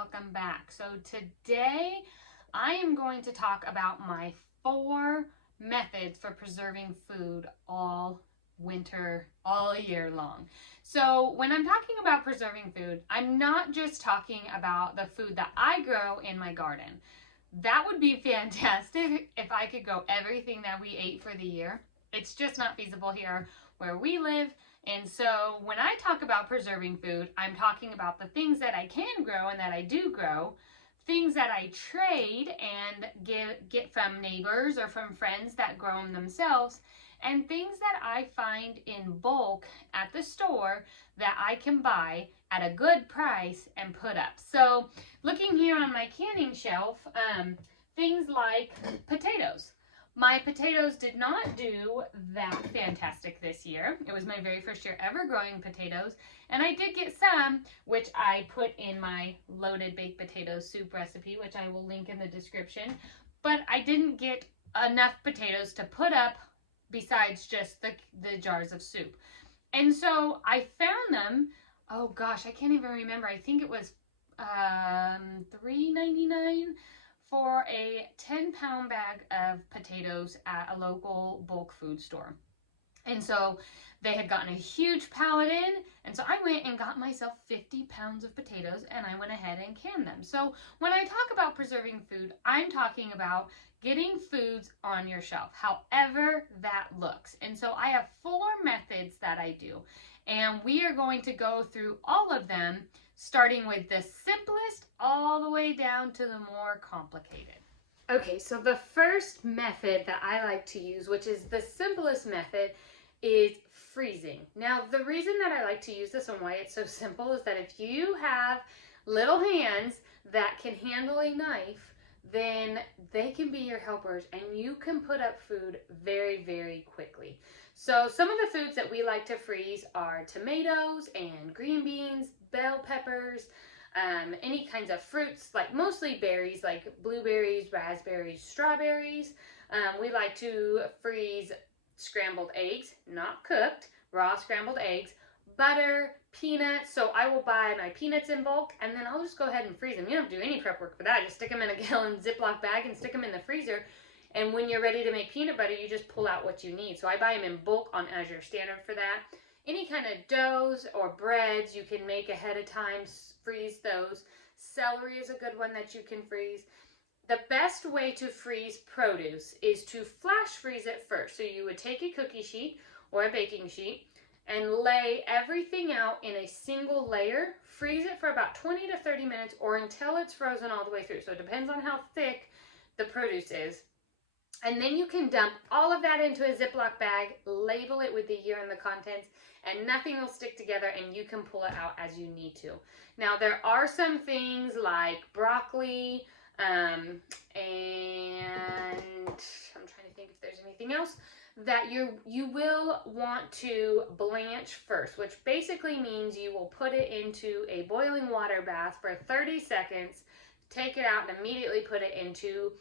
welcome back. So today I am going to talk about my 4 methods for preserving food all winter, all year long. So when I'm talking about preserving food, I'm not just talking about the food that I grow in my garden. That would be fantastic if I could grow everything that we ate for the year. It's just not feasible here where we live. And so when I talk about preserving food, I'm talking about the things that I can grow and that I do grow, things that I trade and get from neighbors or from friends that grow them themselves, and things that I find in bulk at the store that I can buy at a good price and put up. So looking here on my canning shelf, things like potatoes. My potatoes did not do that fantastic this year. It was my very first year ever growing potatoes, and I did get some, which I put in my loaded baked potato soup recipe, which I will link in the description, but I didn't get enough potatoes to put up besides just the jars of soup. And so I found them, oh gosh, I can't even remember. I think it was $3.99 for a 10-pound bag of potatoes at a local bulk food store. And so they had gotten a huge pallet in, and so I went and got myself 50 pounds of potatoes, and I went ahead and canned them. So when I talk about preserving food, I'm talking about getting foods on your shelf, however that looks. And so I have 4 methods that I do, and we are going to go through all of them, starting with the simplest all the way down to the more complicated. Okay, so the first method that I like to use, which is the simplest method, is freezing. Now, the reason that I like to use this and why it's so simple is that if you have little hands that can handle a knife, then they can be your helpers and you can put up food very, very quickly. So some of the foods that we like to freeze are tomatoes and green beans, bell peppers, any kinds of fruits, like mostly berries, like blueberries, raspberries, strawberries. We like to freeze scrambled eggs, not cooked, raw scrambled eggs, butter, peanuts. So I will buy my peanuts in bulk, and then I'll just go ahead and freeze them. You don't have to do any prep work for that. Just stick them in a gallon Ziploc bag and stick them in the freezer. And when you're ready to make peanut butter, you just pull out what you need. So I buy them in bulk on as your standard for that. Any kind of doughs or breads you can make ahead of time, freeze those. Celery is a good one that you can freeze. The best way to freeze produce is to flash freeze it first. So you would take a cookie sheet or a baking sheet and lay everything out in a single layer. Freeze it for about 20 to 30 minutes or until it's frozen all the way through. So it depends on how thick the produce is. And then you can dump all of that into a Ziploc bag, label it with the year and the contents, and nothing will stick together and you can pull it out as you need to. Now there are some things like broccoli, and I'm trying to think if there's anything else that you will want to blanch first, which basically means you will put it into a boiling water bath for 30 seconds, take it out and immediately put it into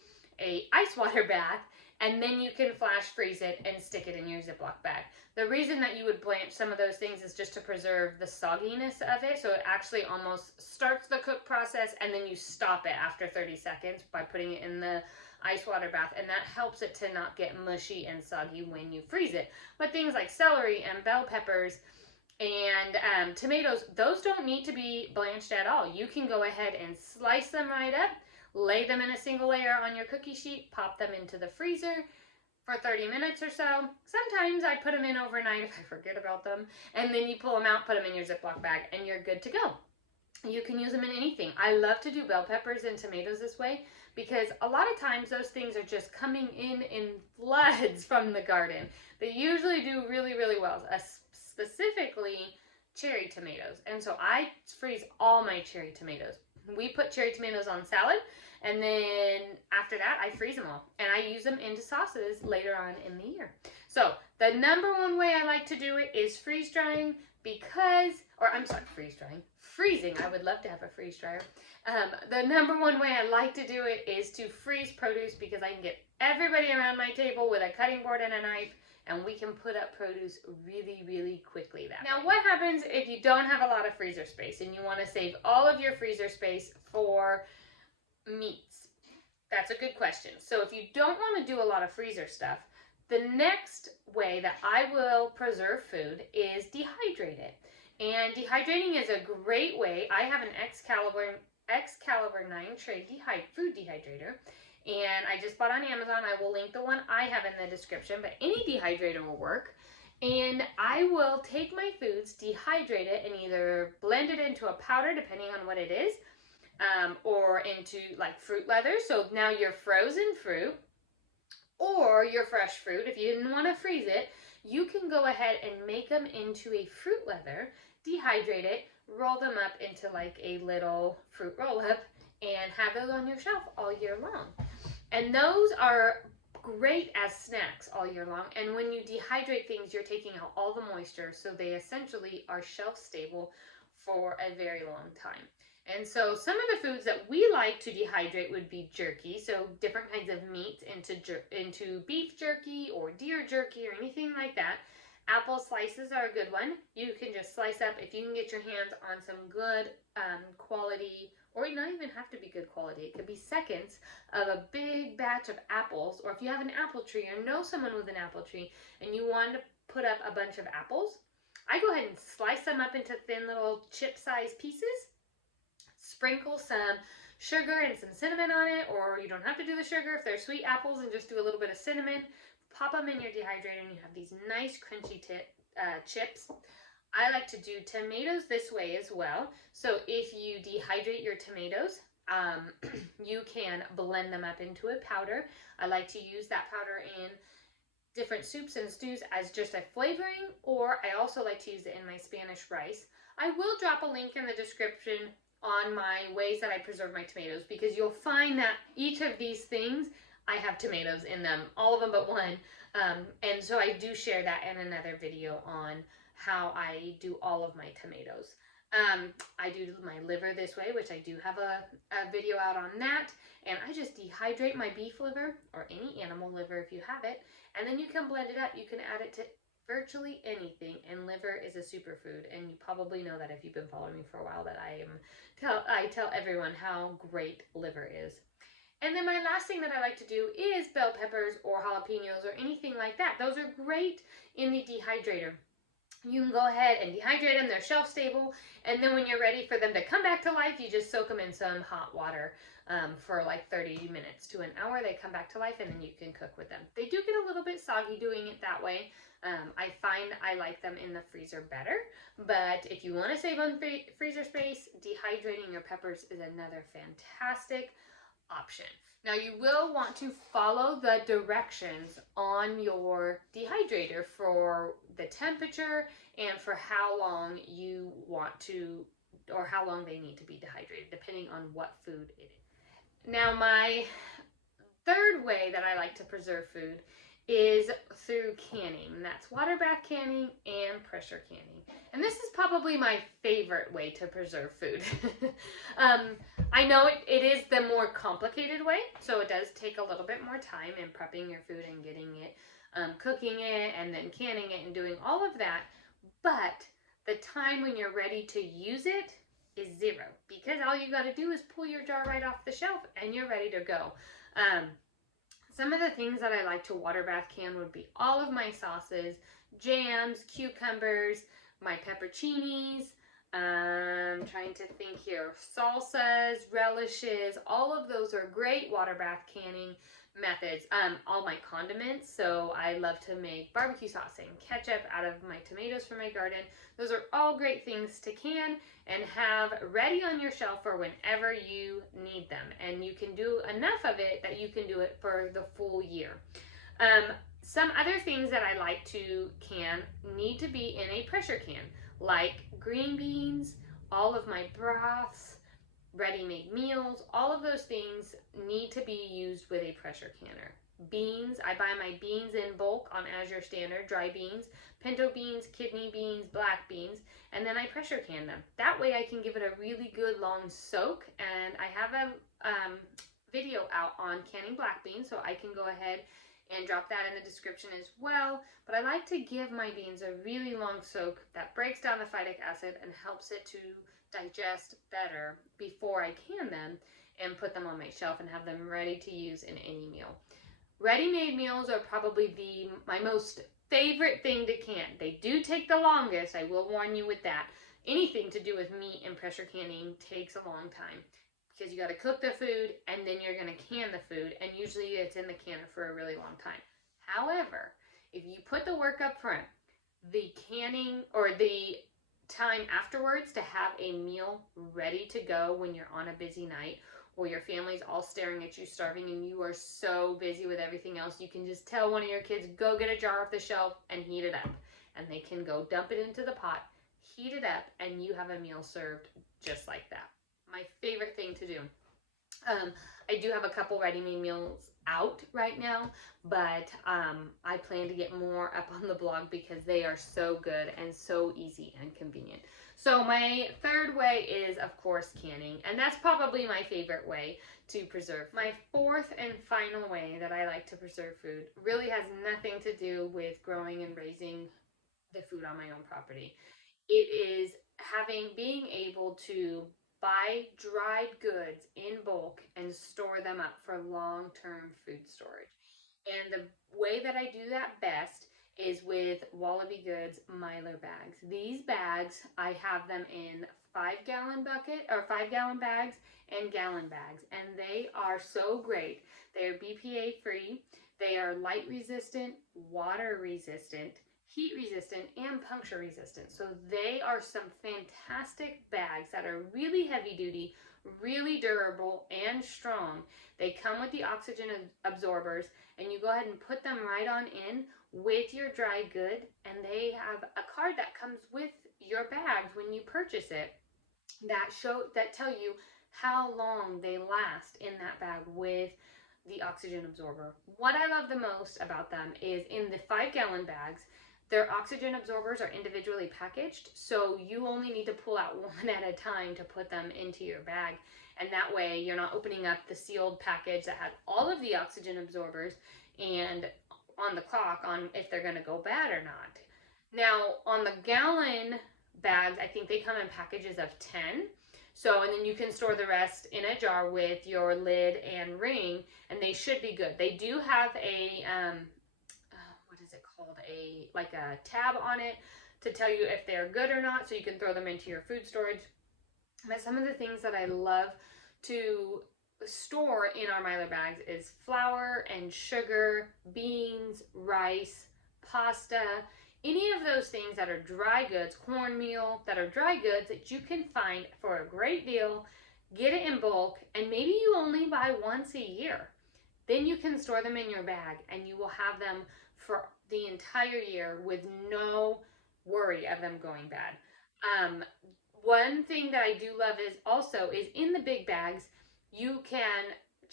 a ice water bath, and then you can flash freeze it and stick it in your Ziploc bag. The reason that you would blanch some of those things is just to preserve the sogginess of it, so it actually almost starts the cook process and then you stop it after 30 seconds by putting it in the ice water bath, and that helps it to not get mushy and soggy when you freeze it. But things like celery and bell peppers and tomatoes, those don't need to be blanched at all. You can go ahead and slice them right up, lay them in a single layer on your cookie sheet, pop them into the freezer for 30 minutes or so. Sometimes I put them in overnight if I forget about them, and then you pull them out, put them in your Ziploc bag, and you're good to go. You can use them in anything. I love to do bell peppers and tomatoes this way because a lot of times those things are just coming in floods from the garden. They usually do really, really well, specifically cherry tomatoes. And so I freeze all my cherry tomatoes. We put cherry tomatoes on salad, and then after that, I freeze them all, and I use them into sauces later on in the year. So the number one way I like to do it is freeze drying freezing. I would love to have a freeze dryer. The number one way I like to do it is to freeze produce because I can get everybody around my table with a cutting board and a knife and we can put up produce really, really quickly that way. Now, what happens if you don't have a lot of freezer space and you want to save all of your freezer space for meats? That's a good question. So if you don't want to do a lot of freezer stuff, the next way that I will preserve food is dehydrate it. And dehydrating is a great way. I have an Excalibur 9 tray food dehydrator, and I just bought on Amazon. I will link the one I have in the description, but any dehydrator will work. And I will take my foods, dehydrate it, and either blend it into a powder, depending on what it is, or into like fruit leather. So now your frozen fruit or your fresh fruit, if you didn't want to freeze it, you can go ahead and make them into a fruit leather, dehydrate it, roll them up into like a little fruit roll up, and have those on your shelf all year long. And those are great as snacks all year long. And when you dehydrate things, you're taking out all the moisture, so they essentially are shelf stable for a very long time. And so some of the foods that we like to dehydrate would be jerky, so different kinds of meats into beef jerky or deer jerky or anything like that. Apple slices are a good one. You can just slice up, if you can get your hands on some good quality, or not even have to be good quality, it could be seconds of a big batch of apples, or if you have an apple tree or know someone with an apple tree and you want to put up a bunch of apples, I go ahead and slice them up into thin little chip-sized pieces, sprinkle some sugar and some cinnamon on it, or you don't have to do the sugar if they're sweet apples, and just do a little bit of cinnamon. Pop them in your dehydrator and you have these nice crunchy chips. I like to do tomatoes this way as well. So if you dehydrate your tomatoes, you can blend them up into a powder. I like to use that powder in different soups and stews as just a flavoring, or I also like to use it in my Spanish rice. I will drop a link in the description on my ways that I preserve my tomatoes, because you'll find that each of these things, I have tomatoes in them, all of them but one. And so I do share that in another video on how I do all of my tomatoes. I do my liver this way, which I do have a video out on that. And I just dehydrate my beef liver, or any animal liver if you have it, and then you can blend it up. You can add it to virtually anything, and liver is a superfood, and you probably know that if you've been following me for a while, that I tell everyone how great liver is. And then my last thing that I like to do is bell peppers or jalapenos or anything like that. Those are great in the dehydrator. You can go ahead and dehydrate them, they're shelf stable, and then when you're ready for them to come back to life, you just soak them in some hot water for like 30 minutes to an hour. They come back to life, and then you can cook with them. They do get a little bit soggy doing it that way. I find I like them in the freezer better, but if you want to save on freezer space, dehydrating your peppers is another fantastic option. Now you will want to follow the directions on your dehydrator for the temperature and for how long you want to, or how long they need to be dehydrated, depending on what food it is. Now my third way that I like to preserve food is through canning. And that's water bath canning and pressure canning. And this is probably my favorite way to preserve food. I know it is the more complicated way, so it does take a little bit more time in prepping your food and getting it, cooking it, and then canning it and doing all of that. But the time when you're ready to use it is zero, because all you got to do is pull your jar right off the shelf and you're ready to go. Some of the things that I like to water bath can would be all of my sauces, jams, cucumbers, my pepperoncinis, trying to think here, salsas, relishes. All of those are great water bath canning methods. All my condiments, so I love to make barbecue sauce and ketchup out of my tomatoes from my garden. Those are all great things to can and have ready on your shelf for whenever you need them. And you can do enough of it that you can do it for the full year. Some other things that I like to can need to be in a pressure can, like green beans, all of my broths, ready-made meals. All of those things need to be used with a pressure canner. Beans, I buy my beans in bulk on Azure Standard, dry beans, pinto beans, kidney beans, black beans, and then I pressure can them. That way I can give it a really good long soak, and I have a video out on canning black beans, so I can go ahead and drop that in the description as well. But I like to give my beans a really long soak that breaks down the phytic acid and helps it to digest better before I can them and put them on my shelf and have them ready to use in any meal. Ready-made meals are probably my most favorite thing to can. They do take the longest, I will warn you with that. Anything to do with meat and pressure canning takes a long time because you got to cook the food and then you're going to can the food, and usually it's in the canner for a really long time. However, if you put the work up front, the canning or the time afterwards to have a meal ready to go when you're on a busy night or your family's all staring at you starving and you are so busy with everything else, you can just tell one of your kids, go get a jar off the shelf and heat it up. And they can go dump it into the pot, heat it up, and you have a meal served just like that. My favorite thing to do. I do have a couple ready-made meals out right now, but I plan to get more up on the blog because they are so good and so easy and convenient. So my third way is, of course, canning, and that's probably my favorite way to preserve. My fourth and final way that I like to preserve food really has nothing to do with growing and raising the food on my own property. It is being able to buy dried goods in bulk and store them up for long-term food storage. And the way that I do that best is with Wallaby Goods Mylar bags. These bags, I have them in 5-gallon bags and gallon bags, and they are so great. They are BPA free, they are light resistant, water resistant, heat resistant, and puncture resistant. So they are some fantastic bags that are really heavy duty, really durable, and strong. They come with the oxygen absorbers, and you go ahead and put them right on in with your dry good, and they have a card that comes with your bags when you purchase it that tell you how long they last in that bag with the oxygen absorber. What I love the most about them is in the 5-gallon bags, their oxygen absorbers are individually packaged, so you only need to pull out one at a time to put them into your bag. And that way you're not opening up the sealed package that has all of the oxygen absorbers and on the clock on if they're going to go bad or not. Now, on the gallon bags, I think they come in packages of 10. So, and then you can store the rest in a jar with your lid and ring, and they should be good. They do have a like a tab on it to tell you if they're good or not, so you can throw them into your food storage. But some of the things that I love to store in our Mylar bags is flour and sugar, beans, rice, pasta, any of those things that are dry goods, cornmeal, that are dry goods that you can find for a great deal, get it in bulk, and maybe you only buy once a year. Then you can store them in your bag and you will have them for the entire year with no worry of them going bad. One thing that I do love is in the big bags, you can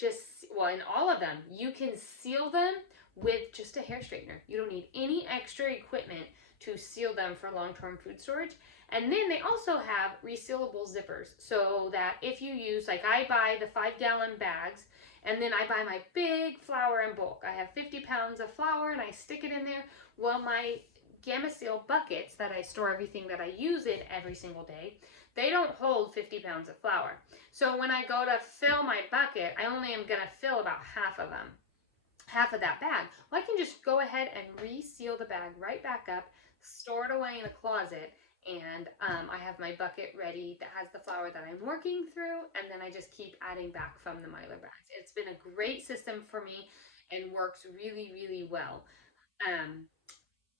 in all of them, you can seal them with just a hair straightener. You don't need any extra equipment to seal them for long-term food storage. And then they also have resealable zippers, so that if you use, like I buy the 5-gallon bags, and then I buy my big flour in bulk. I have 50 pounds of flour and I stick it in there. Well, my Gamma Seal buckets that I store everything that I use in every single day, they don't hold 50 pounds of flour. So when I go to fill my bucket, I only am going to fill about half of that bag. Well, I can just go ahead and reseal the bag right back up, store it away in a closet, and I have my bucket ready that has the flour that I'm working through, and then I just keep adding back from the Mylar bags. It's been a great system for me and works really, really well.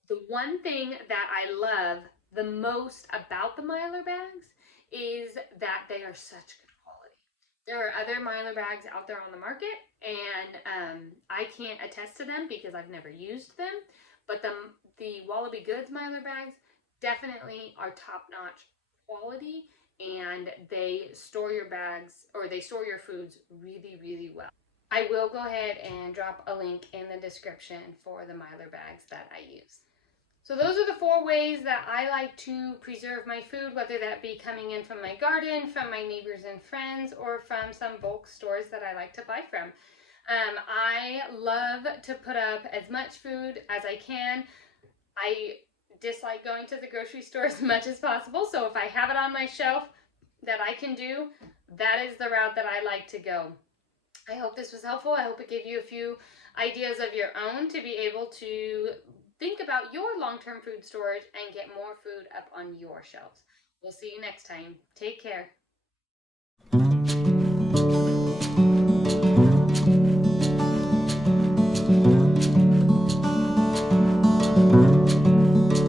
The one thing that I love the most about the Mylar bags is that they are such good quality. There are other Mylar bags out there on the market, and I can't attest to them because I've never used them, but the Wallaby Goods Mylar bags definitely are top-notch quality, and they store your bags, or they store your foods really, really well. I will go ahead and drop a link in the description for the Mylar bags that I use. So those are the 4 ways that I like to preserve my food, whether that be coming in from my garden, from my neighbors and friends, or from some bulk stores that I like to buy from. I love to put up as much food as I can. I dislike going to the grocery store as much as possible, so if I have it on my shelf that I can do, that is the route that I like to go. I hope this was helpful. I hope it gave you a few ideas of your own to be able to think about your long-term food storage and get more food up on your shelves. We'll see you next time. Take care.